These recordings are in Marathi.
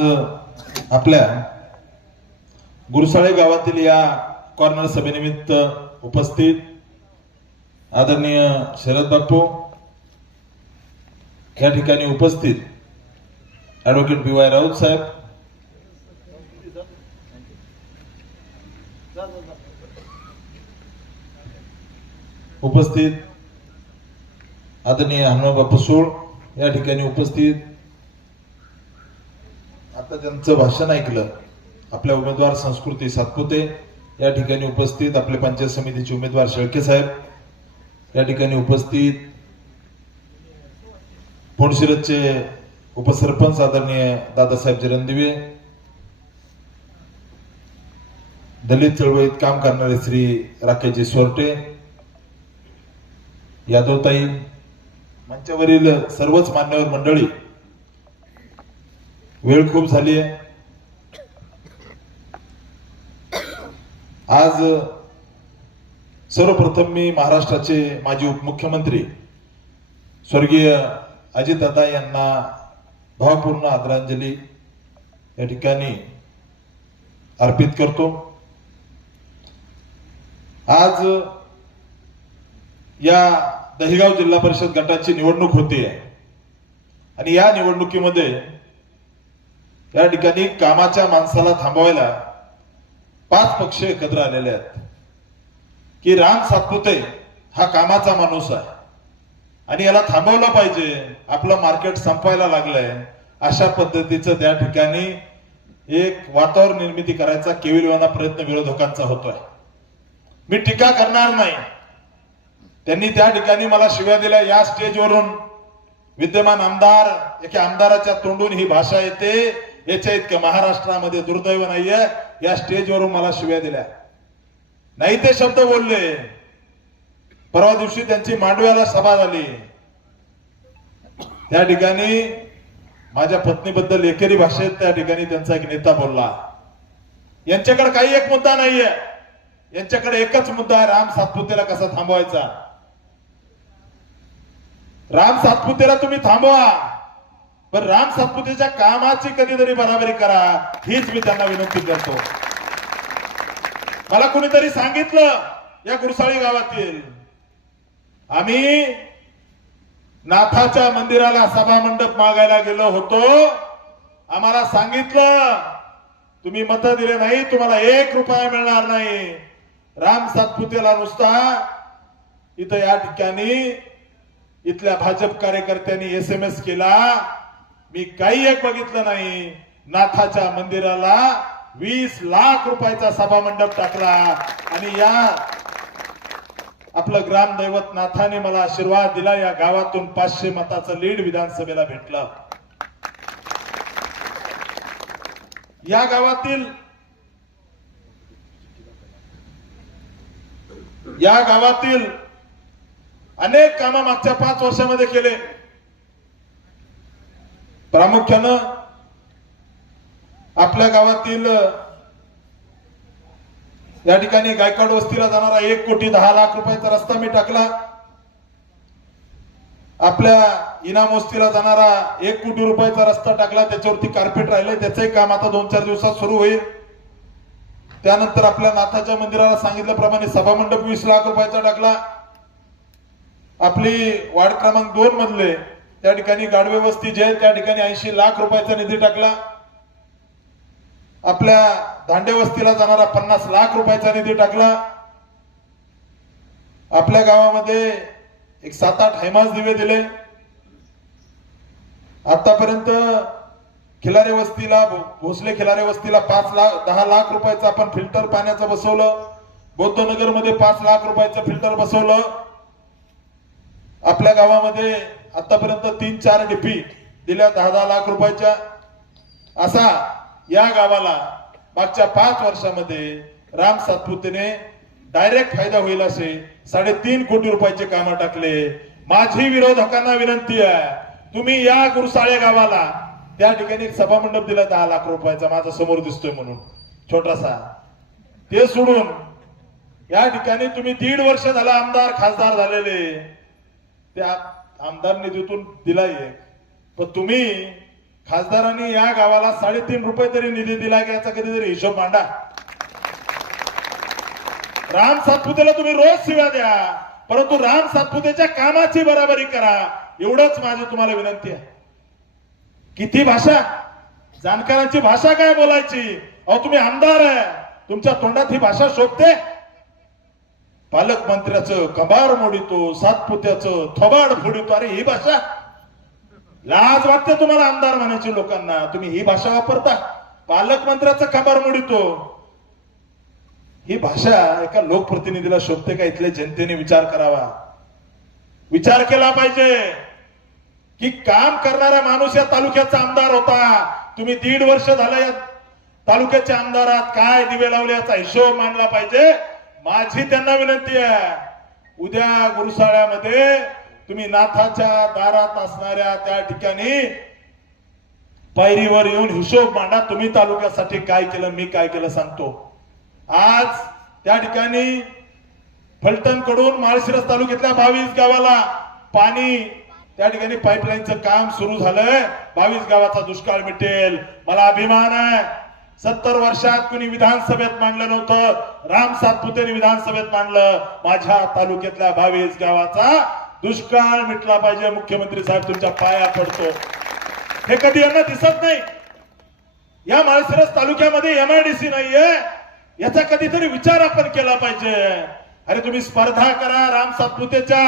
आपल्या गुरुसाळे गावातील या कॉर्नर सभेनिमित्त उपस्थित आदरणीय शरद बापू या ठिकाणी उपस्थित ऍडव्होकेट बी वाय राऊत साहेब. उपस्थित आदरणीय हनुमान बापू सोळ या ठिकाणी उपस्थित आता त्यांचं भाषण ऐकलं. आपल्या उमेदवार संस्कृती सातपुते या ठिकाणी उपस्थित आपले पंचायत समितीचे उमेदवार शेळके साहेब या ठिकाणी उपस्थित फोडशिरसचे उपसरपंच आदरणीय दादासाहेब जरंदिवे दलित चळवळीत काम करणारे श्री राकेशजी सोरटे यादवताई मंचावरील सर्वच मान्यवर मंडळी वेळ खूप झाली आहे. आज सर्वप्रथम मी महाराष्ट्राचे माजी उपमुख्यमंत्री स्वर्गीय अजितदादा यांना भावपूर्ण आदरांजली या ठिकाणी अर्पित करतो. आज या दहिगाव जिल्हा परिषद गटाची निवडणूक होती आहे आणि या निवडणुकीमध्ये या ठिकाणी कामाच्या माणसाला थांबवायला पाच पक्ष एकत्र आलेले आहेत. की राम सातपुते हा कामाचा माणूस आहे. आणि याला थांबवलं पाहिजे. आपलं मार्केट संपायला लागलंय. अशा पद्धतीचं त्या ठिकाणी एक वातावरण निर्मिती करायचा केविलवाना प्रयत्न विरोधकांचा होतोय. मी टीका करणार नाही. त्यांनी त्या ठिकाणी मला शिव्या दिल्या. या स्टेजवरून विद्यमान आमदार एका आमदाराच्या तोंडून ही भाषा येते. याच्या इतकं महाराष्ट्रामध्ये दुर्दैव नाहीये या स्टेजवरून मला शिव्या दिल्या. नाही ते शब्द बोलले. परवा दिवशी त्यांची मांडव्याला सभा झाली. त्या ठिकाणी माझ्या पत्नीबद्दल एकेरी भाषेत त्या ठिकाणी त्यांचा एक नेता बोलला. यांच्याकडे काही एक मुद्दा नाहीये. यांच्याकडे एकच मुद्दा आहे राम सातपुतेला कसा थांबवायचा? राम सातपुतेला तुम्ही थांबवा. पण राम संस्कृतीच्या कामाची कधीतरी बराबरी करा हीच मी त्यांना विनंती करतो. मला कुणीतरी सांगितलं या गुरसाळी गावातील आम्ही नाथाच्या मंदिराला सभा मंडप मागायला गेलो होतो. आम्हाला सांगितलं तुम्ही मत दिले नाही तुम्हाला एक रुपया मिळणार नाही. राम सातपुतेला नुसता इथं या ठिकाणी इथल्या भाजप कार्यकर्त्यांनी एस एम एस केला. मी काही एक बघितलं नाही. नाथाच्या मंदिराला वीस लाख रुपयाचा सभा मंडप टाकला. आणि या आपलं ग्रामदैवत नाथाने मला आशीर्वाद दिला. या गावातून पाचशे मताचं लीड विधानसभेला भेटलं. या गावातील या गावातील अनेक कामं मागच्या पाच वर्षामध्ये केले. प्रामुख्यानं आपल्या गावातील या ठिकाणी गायकवाड वस्तीला जाणारा एक कोटी दहा लाख रुपयाचा रस्ता मी टाकला. आपल्या इनाम वस्तीला जाणारा एक कोटी रुपयाचा रस्ता टाकला. त्याच्यावरती कार्पेट राहिले त्याचंही काम आता दोन चार दिवसात सुरू होईल. त्यानंतर आपल्या नाथाच्या मंदिराला सांगितल्याप्रमाणे सभामंडप वीस लाख रुपयाचा टाकला. आपली वार्ड क्रमांक दोन मधले त्या ठिकाणी गाडवे वस्ती जे आहे त्या ठिकाणी ऐंशी लाख रुपयाचा निधी टाकला. आपल्या दांडे वस्तीला जाणारा पन्नास लाख रुपयाचा निधी टाकला. आपल्या गावामध्ये एक सात आठ हैमास दिवे दिले. आतापर्यंत खिलारे वस्तीला भो- भोसले खिलारे वस्तीला पाच लाख दहा लाख रुपयाचं आपण फिल्टर पाण्याचं बसवलं. बौद्धनगरमध्ये पाच लाख रुपयाचं फिल्टर बसवलं. आपल्या गावामध्ये आतापर्यंत तीन चार डीपी दिल्या दहा दहा लाख रुपयाच्या. असा या गावाला मागच्या पाच वर्षामध्ये राम सातपुतेने डायरेक्ट फायदा होईल असे साडेतीन कोटी रुपयाचे कामं टाकले. माझी विरोधकांना विनंती आहे तुम्ही या गुरुसाळे गावाला त्या ठिकाणी एक सभामंडप दिला दहा लाख रुपयाचा माझा समोर दिसतोय म्हणून. छोटासा. ते सोडून या ठिकाणी तुम्ही दीड वर्ष झाला आमदार खासदार झालेले. त्या आमदार निधीतून दिलाय पण तुम्ही खासदारांनी या गावाला साडेतीन रुपये तरी निधी दिला की याचा कधीतरी हिशोब मांडा. राम सातपुतेला तुम्ही रोज शिव्या द्या परंतु राम सातपुतेच्या कामाची बराबरी करा एवढंच माझी तुम्हाला विनंती आहे. किती भाषा? जाणकारांची भाषा काय बोलायची? अहो तुम्ही आमदार आहे तुमच्या तोंडात ही भाषा शोधते पालकमंत्र्याचं कबार मोडितो सातपुत्याचं थोबाड फोडितो. अरे ही भाषा? लाज वाटते तुम्हाला आमदार म्हणायची लोकांना. तुम्ही ही भाषा वापरता? पालकमंत्र्याचं कबार मोडितो. ही भाषा एका लोकप्रतिनिधीला शोधते का? इथल्या जनतेने विचार करावा. विचार केला पाहिजे की काम करणारा माणूस या तालुक्याचा आमदार होता. तुम्ही दीड वर्ष झालं या तालुक्याच्या आमदारात. काय दिवे लावले याचा हिशोब मांडला पाहिजे. माझी त्यांना विनंती आहे. उद्या गुरुसाळ्यामध्ये तुम्ही नाथाच्या दारात असणाऱ्या त्या ठिकाणी पायरीवर येऊन हिशोब मांडा तुम्ही तालुक्यासाठी काय केलं मी काय केलं सांगतो. आज त्या ठिकाणी फलटणकडून माळशिरस तालुक्यातल्या बावीस गावाला पाणी त्या ठिकाणी पाईपलाईनचं काम सुरू झालंय. बावीस गावाचा दुष्काळ मिटेल. मला अभिमान आहे. सत्तर वर्षात कुणी विधानसभेत मांडलं नव्हतं. राम सातपुतेने विधानसभेत मांडलं. माझ्या तालुक्यातल्या बावीस गावाचा दुष्काळ मिटला पाहिजे. मुख्यमंत्री साहेब तुमच्या पाया पडतो. हे कधी यांना दिसत नाही. या माळशिरस तालुक्यामध्ये एमआयडीसी नाहीये. याचा कधीतरी विचार आपण केला पाहिजे. अरे तुम्ही स्पर्धा करा. राम सातपुतेच्या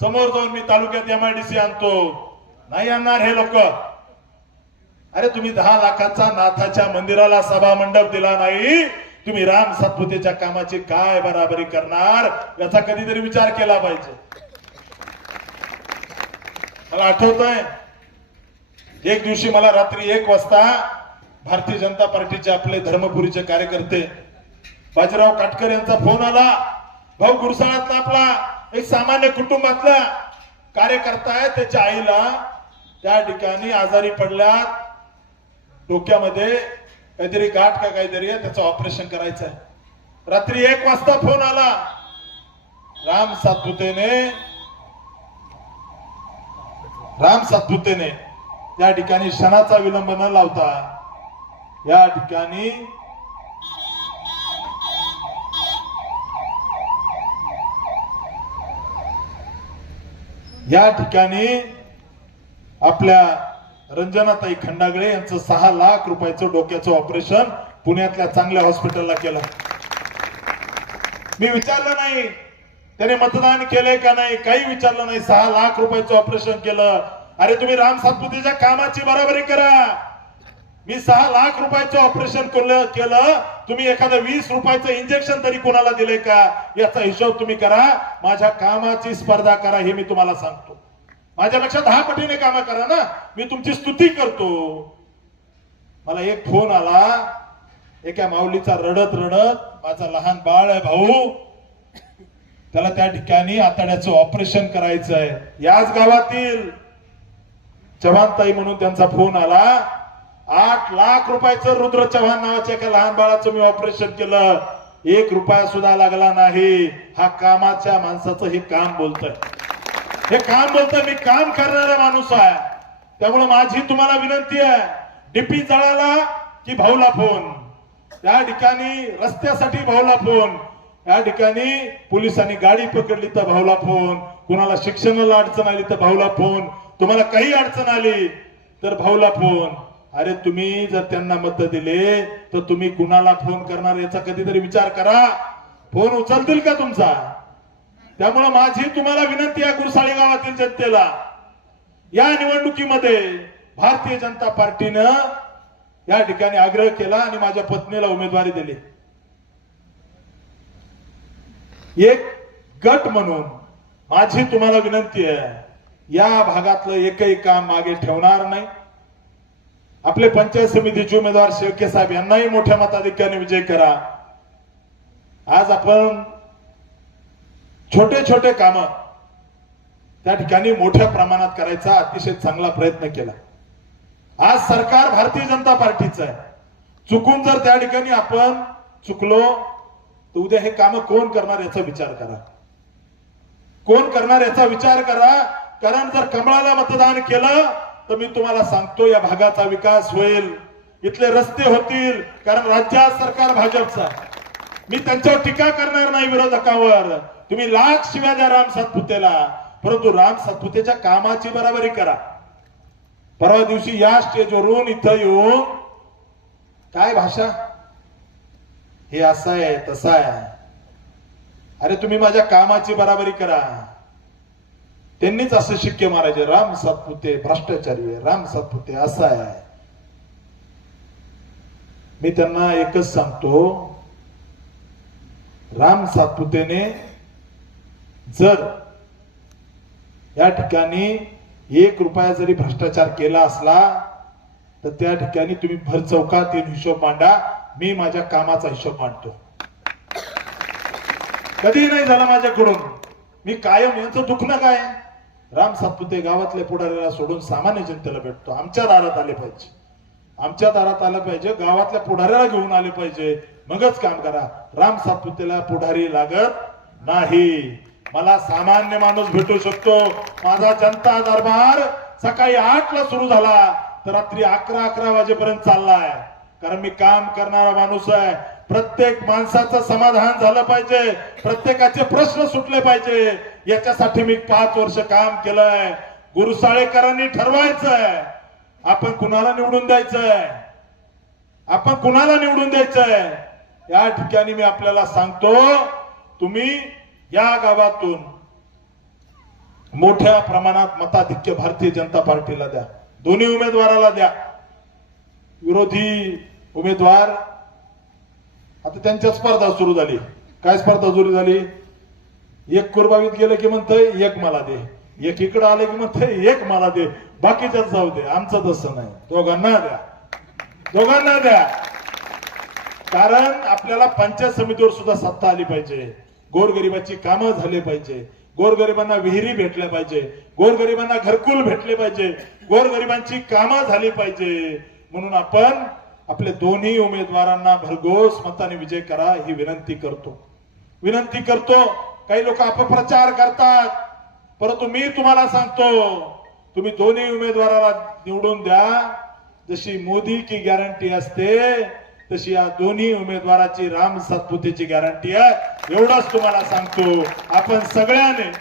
समोर जाऊन मी तालुक्यात एमआयडीसी आणतो. नाही आणणार हे लोक. अरे तुम्ही दहा लाखाचा नाथाच्या मंदिराला सभा मंडप दिला नाही. तुम्ही राम सातपुतेच्या कामाची काय बराबरी करणार? याचा कधीतरी विचार केला पाहिजे. मला आठवतंय एक दिवशी मला रात्री एक वाजता भारतीय जनता पार्टीचे आपले धर्मपुरीचे कार्यकर्ते बाजीराव काटकर यांचा फोन आला. भाऊ गुरसाळातला आपला एक सामान्य कुटुंबातला कार्यकर्ता आहे त्याच्या आईला त्या ठिकाणी आजारी पडल्यात. डोक्यामध्ये काहीतरी गाठ का काहीतरी आहे त्याचं ऑपरेशन करायचं आहे. रात्री एक वाजता फोन आला. राम सातपुतेने राम सातपुतेने या ठिकाणी क्षणाचा विलंब न लावता या ठिकाणी या ठिकाणी आपल्या रंजनाताई खंडागळे यांचं सहा लाख रुपयाचं डोक्याचं ऑपरेशन पुण्यातल्या चांगल्या हॉस्पिटलला केलं. मी विचारलं नाही. त्याने मतदान केलंय का नाही? काही विचारलं नाही. सहा लाख रुपयाचं ऑपरेशन केलं. अरे तुम्ही राम सातपुतेच्या कामाची बराबरी करा. मी सहा लाख रुपयाचं ऑपरेशन केलं केलं. तुम्ही एखादं वीस रुपयाचं इंजेक्शन तरी कोणाला दिले का? याचा हिशोब तुम्ही करा. माझ्या कामाची स्पर्धा करा हे मी तुम्हाला सांगतो. माझ्या लक्षात दहा पटीने काम करा ना. मी तुमची स्तुती करतो. मला एक फोन आला. एका माऊलीचा रडत रडत माझा लहान बाळ आहे भाऊ. त्याला त्या ठिकाणी आतड्याचं ऑपरेशन करायचं आहे याच गावातील चव्हाणताई म्हणून त्यांचा फोन आला. आठ लाख रुपयाचं रुद्र चव्हाण नावाच्या एका लहान बाळाचं मी ऑपरेशन केलं. एक रुपया सुद्धा लागला नाही. हा कामाच्या माणसाचं हे काम बोलतय. हे काम बोलतोय मी काम करणारा माणूस आहे. त्यामुळे माझी तुम्हाला विनंती आहे डीपी जळाला की भाऊला फोन. त्या ठिकाणी रस्त्यासाठी भाऊला फोन. या ठिकाणी पोलिसांनी गाडी पकडली तर भाऊला फोन. कुणाला शिक्षणाला अडचण आली तर भाऊला फोन. तुम्हाला काही अडचण आली तर भाऊला फोन. अरे तुम्ही जर त्यांना मत दिले तर तुम्ही कुणाला फोन करणार याचा कधीतरी विचार करा. फोन उचलतील का तुमचा? त्यामुळे माझी तुम्हाला विनंती आहे गुरसाळी गावातील जनतेला. या निवडणुकीमध्ये भारतीय जनता पार्टीनं या ठिकाणी आग्रह केला आणि माझ्या पत्नीला उमेदवारी दिली. एक गट म्हणून माझी तुम्हाला विनंती आहे या भागातलं एकही काम मागे ठेवणार नाही. आपले पंचायत समितीचे उमेदवार शेळके साहेब यांनाही मोठ्या मताधिक्याने विजय करा. आज आपण छोटे छोटे काम त्या ठिकाणी मोठ्या प्रमाणात करायचा अतिशय चांगला प्रयत्न केला. आज सरकार भारतीय जनता पार्टीचं आहे. चुकून जर त्या ठिकाणी आपण चुकलो तर उद्या हे काम कोण करणार याचा विचार करा. कोण करणार याचा विचार करा? कारण जर कमळाला मतदान केलं तर मी तुम्हाला सांगतो या भागाचा विकास होईल. इथले रस्ते होतील कारण राज्यात सरकार भाजपचा मी त्यांच्यावर टीका करणार नाही विरोधकावर. तुम्ही लाख शिव्या द्या राम सातपुतेला परंतु राम सातपुतेच्या कामाची बराबरी करा. परवा दिवशी या स्टेजवरून इथं येऊन काय भाषा? हे असं आहे तसं आहे. अरे तुम्ही माझ्या कामाची बराबरी करा. त्यांनीच असं शिक्के मारायचे राम सातपुते भ्रष्टाचारी आहे राम सातपुते असं आहे. मी त्यांना एकच सांगतो राम सातपुतेने जर या ठिकाणी एक रुपया जरी भ्रष्टाचार केला असला तर त्या ठिकाणी तुम्ही भर चौकात येऊन हिशोब मांडा मी माझ्या कामाचा हिशोब मांडतो. कधी नाही झाला माझ्याकडून. मी कायम यांचं दुखणं काय? राम सातपुते गावातल्या पुढाऱ्याला सोडून सामान्य जनतेला भेटतो. आमच्या दारात आले पाहिजे. आमच्या दारात आलं पाहिजे गावातल्या पुढाऱ्याला घेऊन आले पाहिजे. मगच काम करा. राम सातपुतेला पुढारी लागत नाही. मला सामान्य माणूस भेटू शकतो. माझा जनता दरबार सकाळी आठ ला सुरू झाला. तर रात्री अकरा अकरा वाजेपर्यंत चाललाय. कारण मी काम करणारा माणूस आहे. प्रत्येक माणसाचं समाधान झालं पाहिजे. प्रत्येकाचे प्रश्न सुटले पाहिजे. याच्यासाठी मी पाच वर्ष काम केलंय. गुरुसाळेकरांनी ठरवायचंय. आपण कुणाला निवडून द्यायचंय? आपण कुणाला निवडून द्यायचंय? या ठिकाणी मी आपल्याला सांगतो तुम्ही या गावातून मोठ्या प्रमाणात मताधिक्य भारतीय जनता पार्टीला द्या. दोन्ही उमेदवाराला द्या. विरोधी उमेदवार आता त्यांच्या स्पर्धा सुरू झाली. काय स्पर्धा सुरू झाली? एक कुरबावीत गेलं की म्हणतंय एक मला दे. एक इकडं आले की म्हणतंय एक मला दे. बाकीच्याच जाऊ दे. आमचं तसं नाही. दोघांना द्या. दोघांना द्या. कारण आपल्याला पंचायत समितीवर सुद्धा सत्ता आली पाहिजे. गोरगरिबाची कामं झाली पाहिजे. गोरगरिबांना विहिरी भेटल्या पाहिजे. गोरगरिबांना घरकुल भेटले पाहिजे. गोरगरिबांची कामं झाली पाहिजे. म्हणून आपण आपल्या दोन्ही उमेदवारांना भरघोस मताने विजय करा ही विनंती करतो. विनंती करतो काही लोक अपप्रचार करतात. परंतु मी तुम्हाला सांगतो तुम्ही दोन्ही उमेदवाराला निवडून द्या. जशी मोदी की गॅरंटी असते तशी या दोन्ही उमेदवाराची राम सातपुतेची गॅरंटी आहे. एवढंच तुम्हाला सांगतो. आपण सगळ्याने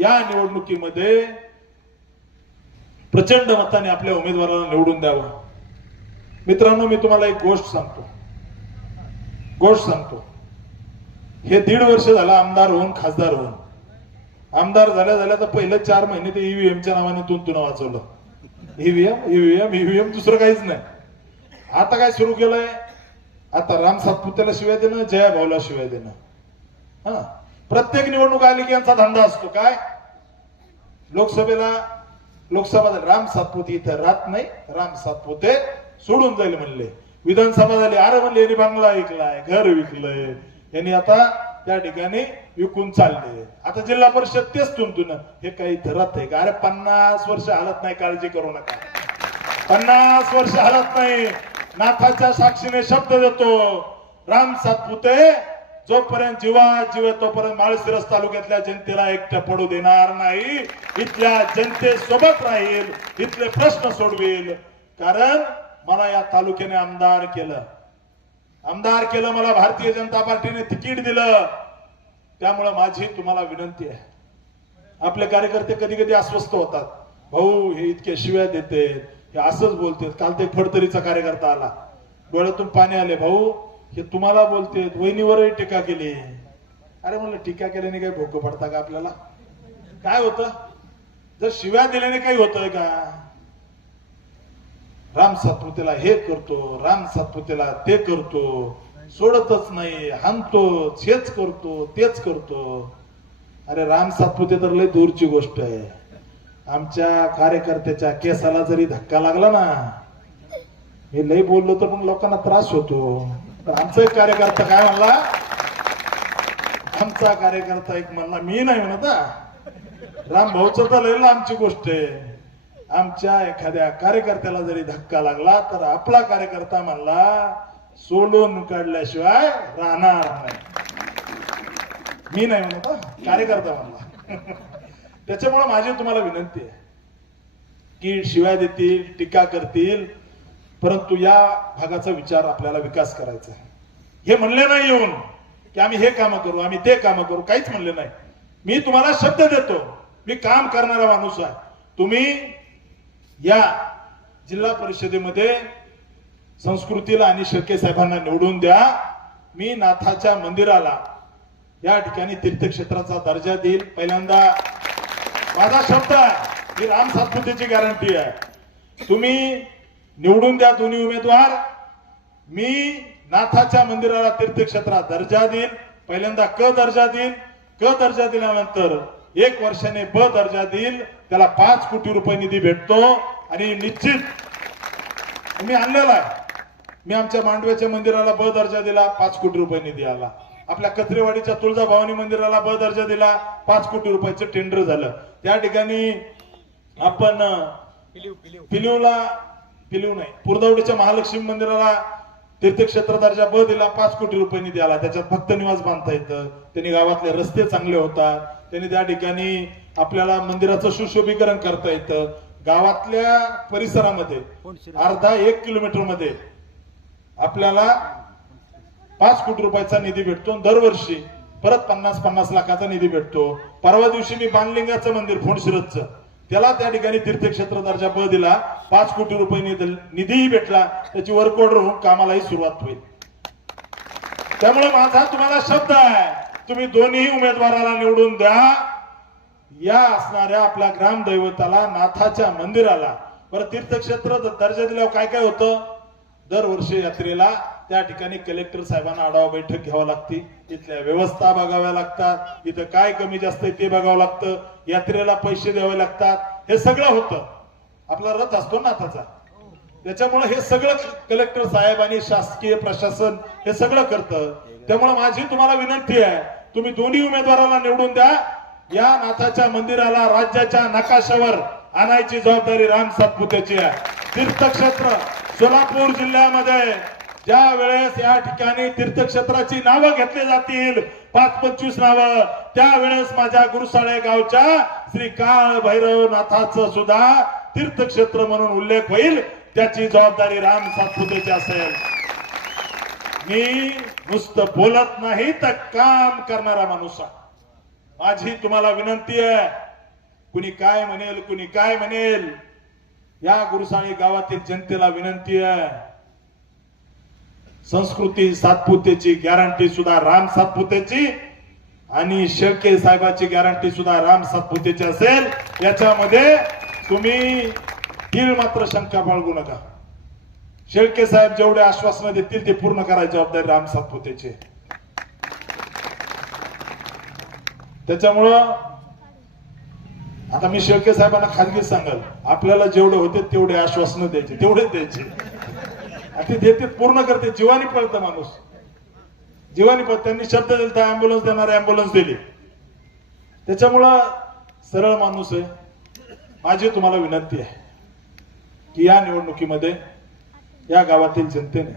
या निवडणुकीमध्ये प्रचंड मताने आपल्या उमेदवाराला निवडून द्यावं. मित्रांनो मी तुम्हाला एक गोष्ट सांगतो. गोष्ट सांगतो. हे दीड वर्ष झालं आमदार होऊन खासदार होऊन. आमदार झाल्या झाल्या तर पहिले चार महिने ते ईव्हीएमच्या नावाने तुन वाचवलं. ईव्हीएम ईव्हीएम ईव्हीएम दुसरं काहीच नाही. आता काय सुरू केलंय? आता राम सातपुतेला शिवाय देणं जया भाऊला शिवाय देणं. हा? प्रत्येक निवडणूक आली की यांचा धंदा असतो. काय? लोकसभेला लोकसभा राम सातपुते इथं राहत नाही. राम सातपुते सोडून जाईल म्हणले. विधानसभा झाली अरे म्हणले यांनी बंगला विकलाय घर विकलंय. यांनी आता त्या ठिकाणी विकून चालले. आता जिल्हा परिषद तेच तुमतून हे काही धरत आहे का? अरे पन्नास वर्ष हालत नाही काळजी करू नका. पन्नास वर्ष हालत नाही. नाथाच्या साक्षीने शब्द देतो राम सातपुते जोपर्यंत जीवा जीव तोपर्यंत माळशिरस तालुक्यातल्या जनतेला एकट्या पडू देणार नाही. इथल्या जनतेसोबत राहील इथले प्रश्न सोडवेल. कारण मला या तालुक्याने आमदार केलं. आमदार केलं मला भारतीय जनता पार्टीने तिकीट दिलं. त्यामुळं माझी तुम्हाला विनंती आहे. आपले कार्यकर्ते कधी कधी अस्वस्थ होतात. भाऊ हे इतके शिव्या देते हे असंच बोलते काल ते फडतरीचा कार्यकर्ता आला. डोळ्यातून पाणी आले भाऊ हे तुम्हाला बोलते वहिनीवरही टीका केली अरे म्हणलं टीका केल्याने काही भोकं पडता का आपल्याला? काय होतं? जर शिव्या दिल्याने काही होतंय का? राम सातपुतेला हे करतो राम सातपुतेला ते करतो. सोडतच नाही हाणतो हेच करतो तेच करतो. अरे राम सातपुते तर लय दूरची गोष्ट आहे. आमच्या कार्यकर्त्याच्या केसाला जरी धक्का लागला ना मी लई बोललो तर पण लोकांना त्रास होतो. तर आमचा एक कार्यकर्ता काय म्हणला? आमचा कार्यकर्ता एक म्हणला मी नाही म्हणत राम भाऊचं तर लईला आमची गोष्ट आहे. आमच्या एखाद्या कार्यकर्त्याला जरी धक्का लागला तर आपला कार्यकर्ता म्हणला सोडून काढल्याशिवाय राहणार नाही. मी नाही म्हणत कार्यकर्ता म्हणला. त्याच्यामुळे माझी तुम्हाला विनंती आहे की शिवाय देतील टीका करतील परंतु या भागाचा विचार आपल्याला विकास करायचा आहे. हे म्हणले नाही येऊन की आम्ही हे काम करू आम्ही ते काम करू काहीच म्हणले नाही. मी तुम्हाला शब्द देतो मी काम करणारा माणूस आहे. तुम्ही या जिल्हा परिषदेमध्ये संस्कृतीला आणि शेळके साहेबांना निवडून द्या. मी नाथाच्या मंदिराला या ठिकाणी तीर्थक्षेत्राचा दर्जा देईल. पहिल्यांदा माझा शब्द आहे ही राम सातपुतेची गॅरंटी आहे. तुम्ही निवडून द्या दोन्ही उमेदवार. मी नाथाच्या मंदिराला तीर्थक्षेत्रात दर्जा देईल पहिल्यांदा क दर्जा देईल क दर्जा दिल्यानंतर एक वर्षाने ब दर्जा देईल. त्याला पाच कोटी रुपये निधी भेटतो. आणि निश्चित मी आणलेला आहे. मी आमच्या मांडव्याच्या मंदिराला ब दर्जा दिला पाच कोटी रुपये निधी आला. आपल्या कत्रेवाडीच्या तुळजाभवानी मंदिराला ब दर्जा दिला पाच कोटी रुपयाचं टेंडर झालं. त्या ठिकाणी आपण पिलिवला पिलिव नाही पुरदवडीच्या महालक्ष्मी मंदिराला तीर्थक्षेत्र दर्जा ब दिला पाच कोटी रुपये निधी आला. त्याच्यात फक्त निवास बांधता येतं. त्यांनी गावातले रस्ते चांगले होतात. त्यांनी त्या ठिकाणी आपल्याला मंदिराचं सुशोभीकरण करता येतं. गावातल्या परिसरामध्ये अर्धा एक किलोमीटरमध्ये आपल्याला पाच कोटी रुपयाचा निधी भेटतो. दरवर्षी परत पन्नास पन्नास लाखाचा निधी भेटतो. परवा दिवशी मी बाणलिंगाचं मंदिर फोंडशिरतचं त्याला त्या ठिकाणी तीर्थक्षेत्र दर्जा ब दिला. पाच कोटी रुपये निधीही भेटला. त्याची वर्क ऑर्डर होऊन कामालाही सुरुवात होईल. त्यामुळे माझा तुम्हाला शब्द आहे. तुम्ही दोन्ही उमेदवाराला निवडून द्या. या असणाऱ्या आपल्या ग्रामदैवताला नाथाच्या मंदिराला. बरं तीर्थक्षेत्र दर्जा दिल्यावर काय काय होतं? दरवर्षी यात्रेला त्या ठिकाणी कलेक्टर साहेबांना आढावा बैठक घ्यावं लागते. इथल्या व्यवस्था बघाव्या लागतात. इथं काय कमी जास्त आहे ते बघावं लागतं. यात्रेला पैसे द्यावे लागतात. हे सगळं होतं. आपला रथ असतो नाथाचा त्याच्यामुळे हे सगळं कलेक्टर साहेब आणि शासकीय प्रशासन हे सगळं करतं. त्यामुळे माझी तुम्हाला विनंती आहे तुम्ही दोन्ही उमेदवाराला निवडून द्या. या नाथाच्या मंदिराला राज्याच्या नकाशावर आणायची जबाबदारी राम सातपुतेची आहे. तीर्थक्षेत्र सोलापूर जिल्ह्यामध्ये ज्या वेळेस या ठिकाणी तीर्थक्षेत्राची नावं घेतली जातील पाच पंचवीस नावं त्यावेळेस माझ्या गुरुसाळे गावच्या श्री काळ भैरवनाथाच सुद्धा तीर्थक्षेत्र म्हणून उल्लेख होईल त्याची जबाबदारी राम सातपुतेची असेल. मी नुसतं बोलत नाही तर काम करणारा माणूस आहे. माझी तुम्हाला विनंती आहे कुणी काय म्हणेल कुणी काय म्हणेल या गुरुसाळी गावातील जनतेला विनंती आहे संस्कृती सातपुतेची गॅरंटी सुद्धा राम सातपुतेची आणि शेळके साहेबाची गॅरंटी सुद्धा राम सातपुतेची असेल. याच्यामध्ये तुम्ही तीळ मात्र शंका बाळगू नका. शेळके साहेब जेवढे आश्वासनं देतील ते पूर्ण करायची जबाबदारी राम सातपुतेची त्याच्यामुळं आता मी शेळके साहेबांना खाजगी सांगाल. आपल्याला जेवढे होते तेवढे आश्वासनं द्यायचे तेवढेच द्यायचे. आणि ते देते पूर्ण करते जीवानी पळतं माणूस. जीवानी पळत. त्यांनी शब्द दिला अँब्युलन्स देणार अँब्युलन्स दिली. त्याच्यामुळं सरळ माणूस आहे. माझी तुम्हाला विनंती आहे की या निवडणुकीमध्ये या गावातील जनतेने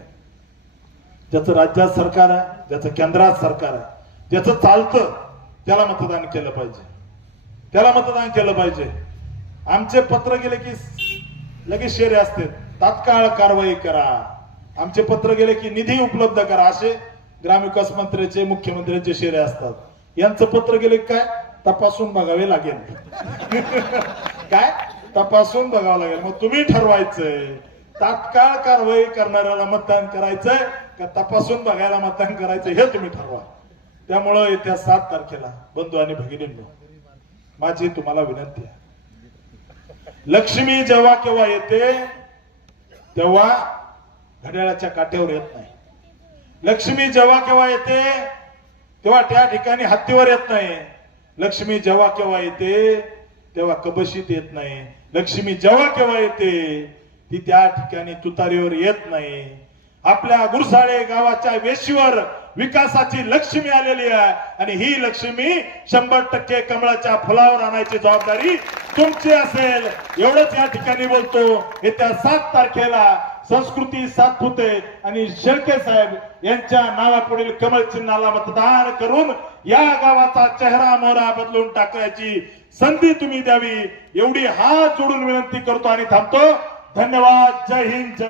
ज्याचं राज्यात सरकार आहे ज्याचं केंद्रात सरकार आहे ज्याचं चालतं त्याला मतदान केलं पाहिजे. त्याला मतदान केलं पाहिजे. आमचे पत्र गेले की लगेच शेरे असते तात्काळ कारवाई करा. आमचे पत्र गेले की निधी उपलब्ध करा असे ग्रामविकास मंत्र्याचे मुख्यमंत्र्यांचे शेरे असतात. यांचं पत्र गेले काय? तपासून बघावे लागेल. काय? तपासून बघावं लागेल. मग तुम्ही ठरवायचंय. तात्काळ कारवाई करणाऱ्याला मतदान करायचंय का तपासून बघायला मतदान करायचं हे तुम्ही ठरवा. त्यामुळं येत्या सात तारखेला बंधू आणि भगिनींनो माझी तुम्हाला विनंती आहे. लक्ष्मी जेव्हा केव्हा येते तेव्हा घड्याळाच्या काट्यावर येत नाही. लक्ष्मी जेव्हा केव्हा येते तेव्हा त्या ठिकाणी हत्तीवर येत नाही. लक्ष्मी जेव्हा केव्हा येते तेव्हा कबशीत येत नाही. लक्ष्मी जेव्हा केव्हा येते ती त्या ठिकाणी तुतारीवर येत नाही. आपल्या गुरसाळे गावाच्या वेशीवर विकासाची लक्ष्मी आलेली आहे. आणि ही लक्ष्मी शंभर टक्के कमळाच्या फुलावर आणायची जबाबदारी तुमची असेल. एवढंच या ठिकाणी बोलतो. येत्या सात तारखेला संस्कृती सातपुते आणि शेळके साहेब यांच्या नावापुढील कमळ चिन्हाला मतदान करून या गावाचा चेहरा मोहरा बदलून टाकण्याची संधी तुम्ही द्यावी. एवढी हात जोडून विनंती करतो आणि थांबतो. धन्यवाद. जय हिंद. जय